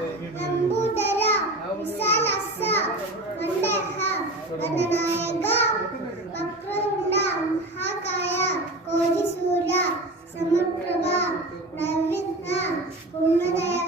ನಂಬೂದರ ವಿಶಾಲಸ ಮಂದಹ ವನನಾಯಕ ವಕ್ರರುಂಡ ಮಹಾಕಾಯ ಕೋಟಿ ಸೂರ್ಯ ಸಮಪ್ರಭ ನವಿನ ಪೂರ್ಣದಯ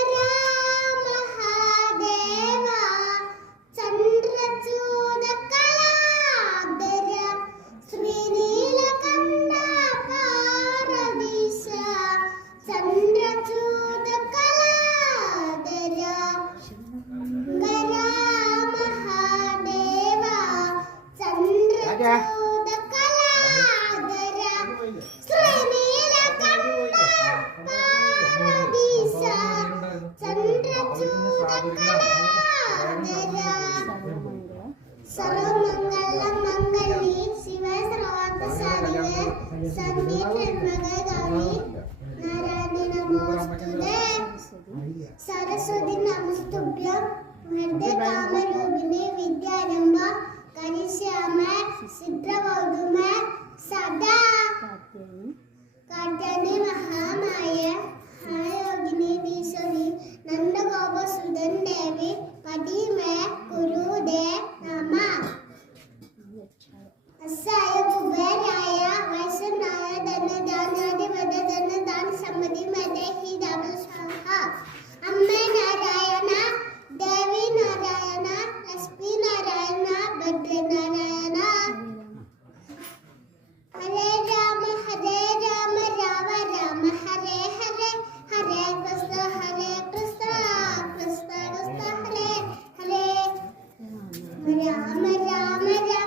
ഉണ്ടാക്കുക സരസ്വതി നമസ്തുഭ്യം. വിദ്യാരംഭ ചിത്രബോധുമേ സദാ കാട്ടനെ മഹാമായ മഹായോഗിനി ഈശ്വരി നന്ദഗോപസുതൻ ദേവി പതിമേ ഗുരുദേ നമ. അസായി me